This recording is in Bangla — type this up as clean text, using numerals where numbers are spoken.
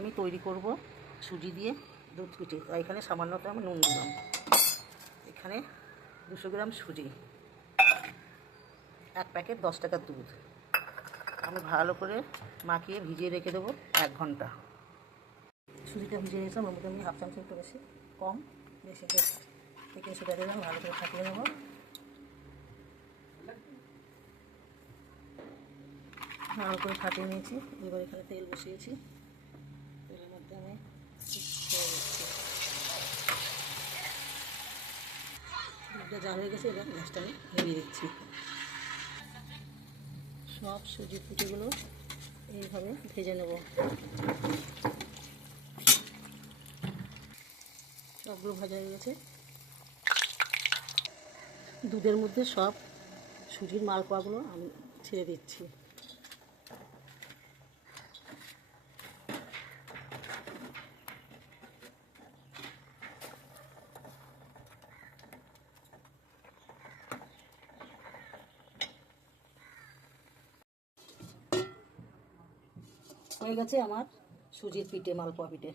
আমি তৈরি করব সুজি দিয়ে দুধ পিঠে। তাই এখানে সামান্যটা আমি নুন দিলাম। এখানে 200 গ্রাম সুজি, 1 প্যাকেট 10 টাকার দুধ আমি ভালো করে মাখিয়ে ভিজিয়ে রেখে দেবো 1 ঘন্টা। সুজিটা ভিজিয়ে রেখেছিলাম, ওর মধ্যে আমি হাফ চামচ একটু বেশি কম বেশি বেকিং সোডা দিলাম, ভালো করে ফাটিয়ে নেব। ভালো করে ফাটিয়ে নিয়েছি। এবার এখানে তেল বসিয়েছি, তেলের মধ্যে আমি দুধটা জাল হয়ে গেছে। এবার গ্যাসটা আমি নিভিয়ে দিচ্ছি। সব সুজির পিঠেগুলো এইভাবে ভেজে নেব। সবগুলো ভাজা হয়ে গেছে। দুধের মধ্যে সব সুজির মালপোয়াগুলো আমি ছেড়ে দিচ্ছি। হয়ে গেছে আমার সুজির পিঠে, মালপোয়া পিঠে।